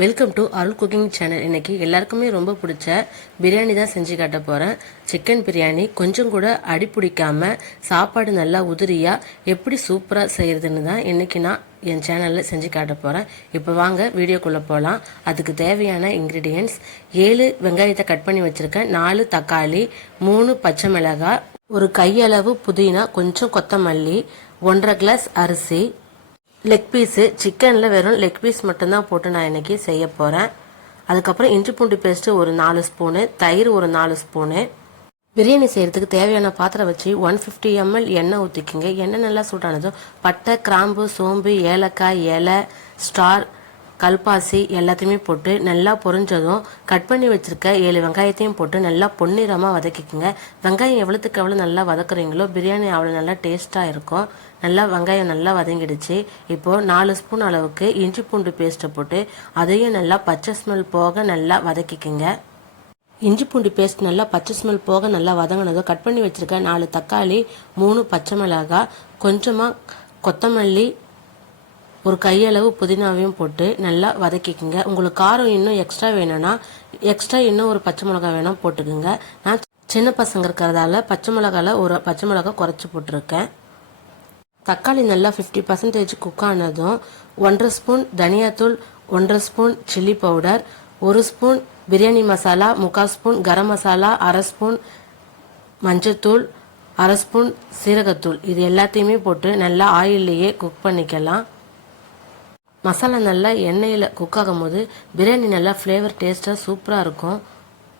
Welcome to Arul cooking channel. இன்னைக்கு எல்லாருக்குமே ரொம்ப பிடிச்ச பிரியாணி தான் செஞ்சு காட்ட போகிறேன். சிக்கன் பிரியாணி கொஞ்சம் கூட அடி பிடிக்காம சாப்பாடு நல்லா உதிரியாக எப்படி சூப்பராக செய்கிறதுன்னு தான் இன்றைக்கி நான் என் சேனலில் செஞ்சு காட்ட போகிறேன். இப்போ வாங்க வீடியோக்குள்ளே போகலாம். அதுக்கு தேவையான இன்க்ரீடியன்ட்ஸ்: 7 வெங்காயத்தை கட் பண்ணி வச்சுருக்கேன், 4 தக்காளி, 3 பச்சை மிளகாய், ஒரு கையளவு புதினா, கொஞ்சம் கொத்தமல்லி, 1.5 கிளாஸ் அரிசி, லெக் பீஸு. சிக்கனில் வெறும் லெக் பீஸ் மட்டும்தான் போட்டு நான் இன்றைக்கி செய்ய போகிறேன். அதுக்கப்புறம் இஞ்சி பூண்டு பேஸ்ட்டு ஒரு 4 ஸ்பூனு, தயிர் ஒரு 4 ஸ்பூனு. பிரியாணி செய்கிறதுக்கு தேவையான பாத்திரம் வச்சு 150 ml எண்ணெய் ஊற்றிக்கிங்க. எண்ணெய் நல்லா சூடானதும் பட்டை, கிராம்பு, சோம்பு, ஏலக்காய், இலை, ஸ்டார், கல்பாசி எல்லாத்தையுமே போட்டு நல்லா பொரிஞ்சதும் கட் பண்ணி வச்சுருக்க 7 வெங்காயத்தையும் போட்டு நல்லா பொன்னிறமாக வதக்கிக்குங்க. வெங்காயம் எவ்வளோத்துக்கு எவ்வளோ நல்லா வதக்குறீங்களோ பிரியாணி அவ்வளோ நல்லா டேஸ்ட்டாக இருக்கும். நல்லா வெங்காயம் நல்லா வதங்கிடுச்சு. இப்போது 4 ஸ்பூன் அளவுக்கு இஞ்சி பூண்டு பேஸ்ட்டை போட்டு அதையும் நல்லா பச்சை ஸ்மெல் போக நல்லா வதக்கிக்குங்க. இஞ்சி பூண்டு பேஸ்ட் நல்லா பச்சை ஸ்மெல் போக நல்லா வதங்கினதும் கட் பண்ணி வச்சுருக்க 4 தக்காளி, 3 பச்சை மிளகாய், கொஞ்சமாக கொத்தமல்லி, ஒரு கையளவு புதினாவையும் போட்டு நல்லா வதக்கிக்குங்க. உங்களுக்கு காரம் இன்னும் எக்ஸ்ட்ரா வேணும்னா எக்ஸ்ட்ரா இன்னும் ஒரு பச்சை மிளகாய் வேணால் போட்டுக்குங்க. நான் சின்ன பசங்க இருக்கிறதால பச்சை மிளகாயில் ஒரு பச்சை மிளகாய் குறைச்சி போட்டிருக்கேன். தக்காளி நல்லா 50% குக் ஆனதும் 1.5 ஸ்பூன் தனியாத்தூள், 1.5 spoon chilli powder, 1 spoon biryani masala, 3/4 spoon garam masala, 1/2 spoon மஞ்சத்தூள், 1/2 ஸ்பூன் சீரகத்தூள், இது எல்லாத்தையுமே போட்டு நல்லா ஆயிலையே குக் பண்ணிக்கலாம். மசாலா நல்லா எண்ணெயில் குக் ஆகும் போது பிரியாணி நல்லா ஃப்ளேவர் டேஸ்ட்டாக சூப்பராக இருக்கும்.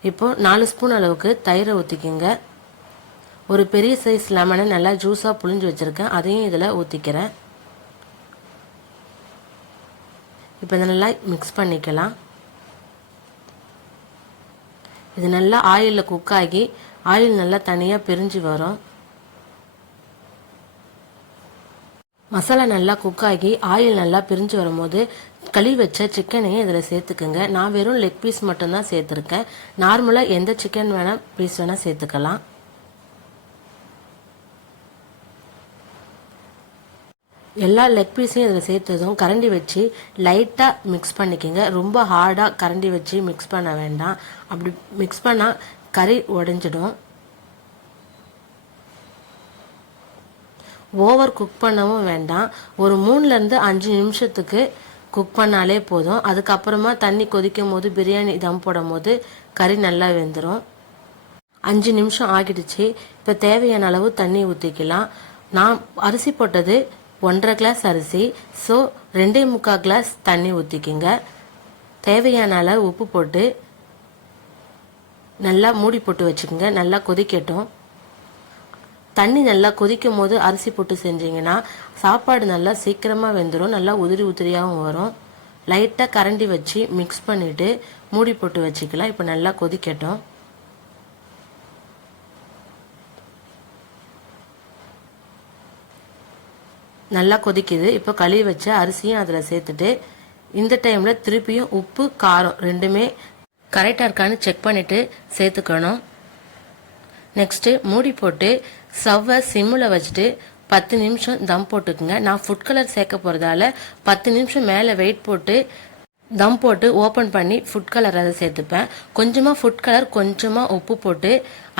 இப்போது 4 ஸ்பூன் அளவுக்கு தயிரை ஊற்றிக்கிங்க. ஒரு பெரிய சைஸ் லெமனை நல்லா ஜூஸாக புழிஞ்சு வச்சுருக்கேன், அதையும் இதில் ஊற்றிக்கிறேன். இப்போ இதை நல்லா மிக்ஸ் பண்ணிக்கலாம். இது நல்லா ஆயிலில் குக் ஆகி ஆயில் நல்லா தனியாக பிரிஞ்சு வரும். மசாலா நல்லா குக் ஆகி ஆயில் நல்லா பிரிஞ்சு வரும்போது கழுவி வச்ச சிக்கனையும் இதில் சேர்த்துக்குங்க. நான் வெறும் லெக் பீஸ் மட்டும்தான் சேர்த்துருக்கேன். நார்மலாக எந்த சிக்கன் வேணால் பீஸ் வேணால் சேர்த்துக்கலாம். எல்லா லெக் பீஸையும் இதில் சேர்த்ததும் கரண்டி வச்சு லைட்டாக மிக்ஸ் பண்ணிக்கோங்க. ரொம்ப ஹார்டாக கரண்டி வச்சு மிக்ஸ் பண்ண வேண்டாம். அப்படி மிக்ஸ் பண்ணால் கறி உடைஞ்சிடும். ஓவர் குக் பண்ணவும் வேண்டாம். ஒரு 3லேருந்து 5 நிமிஷத்துக்கு குக் பண்ணாலே போதும். அதுக்கப்புறமா தண்ணி கொதிக்கும் போது பிரியாணி தம் போடும் போது கறி நல்லா வெந்துடும். 5 நிமிஷம் ஆகிடுச்சு. இப்போ தேவையான அளவு தண்ணி ஊற்றிக்கலாம். நான் அரிசி போட்டது 1.5 கிளாஸ் அரிசி, ஸோ 2.25 கிளாஸ் தண்ணி ஊற்றிக்கிங்க. தேவையான அளவு உப்பு போட்டு நல்லா மூடி போட்டு வச்சுக்கோங்க. நல்லா கொதிக்கட்டும். தண்ணி நல்லா கொதிக்கும் போது அரிசி போட்டு செஞ்சிங்கன்னா சாப்பாடு நல்லா சீக்கிரமாக வெந்துடும், நல்லா உதிரி உதிரியாகவும் வரும். லைட்டாக கரண்டி வச்சு மிக்ஸ் பண்ணிவிட்டு மூடி போட்டு வச்சுக்கலாம். இப்போ நல்லா கொதிக்கட்டும். நல்லா கொதிக்குது. இப்போ கழுவி வச்ச அரிசியும் அதில் சேர்த்துட்டு இந்த டைமில் திருப்பியும் உப்பு காரம் ரெண்டுமே கரெக்டாக இருக்கான்னு செக் பண்ணிவிட்டு சேர்த்துக்கணும். நெக்ஸ்ட்டு மூடி போட்டு ஸ்டவ்வை சிம்மில் வச்சுட்டு 10 நிமிஷம் தம் போட்டுக்குங்க. நான் ஃபுட் கலர் சேர்க்க போகிறதால 10 நிமிஷம் மேலே வெயிட் போட்டு தம் போட்டு ஓப்பன் பண்ணி ஃபுட் கலர் அதை சேர்த்துப்பேன். கொஞ்சமாக ஃபுட் கலர், கொஞ்சமாக உப்பு போட்டு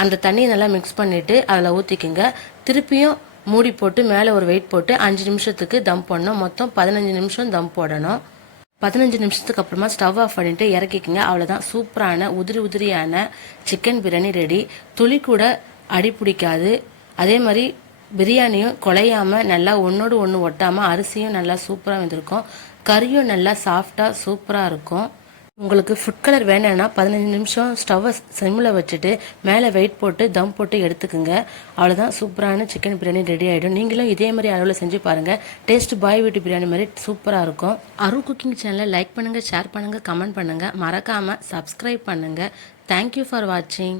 அந்த தண்ணியை நல்லா மிக்ஸ் பண்ணிவிட்டு அதில் ஊற்றிக்குங்க. திருப்பியும் மூடி போட்டு மேலே ஒரு வெயிட் போட்டு 5 நிமிஷத்துக்கு தம் போடணும். மொத்தம் 15 நிமிஷம் தம் போடணும். 15 நிமிஷத்துக்கு அப்புறமா ஸ்டவ் ஆஃப் பண்ணிவிட்டு இறக்கிக்கிங்க. அவ்வளோதான், சூப்பரான உதிரியான சிக்கன் பிரியாணி ரெடி. துளி கூட அடி பிடிக்காது. அதே மாதிரி பிரியாணியும் குலையாமல் நல்லா ஒன்றோடு ஒன்று ஒட்டாமல் அரிசியும் நல்லா சூப்பராக வந்திருக்கும். கறியும் நல்லா சாஃப்டாக சூப்பராக இருக்கும். உங்களுக்கு ஃபுட் கலர் வேணும்னா 15 நிமிஷம் ஸ்டவ்வை சிம்மில் வச்சுட்டு மேலே வெயிட் போட்டு தம் போட்டு எடுத்துக்குங்க. அவ்வளோதான், சூப்பரான சிக்கன் பிரியாணி ரெடி ஆகிடும். நீங்களும் இதே மாதிரி அளவில் செஞ்சு பாருங்கள். டேஸ்ட் பாய் வீட்டு பிரியாணி மாதிரி சூப்பராக இருக்கும். அருள் குக்கிங் சேனலை லைக் பண்ணுங்கள், ஷேர் பண்ணுங்கள், கமெண்ட் பண்ணுங்கள். மறக்காமல் சப்ஸ்கிரைப் பண்ணுங்கள். தேங்க்யூ ஃபார் வாட்சிங்.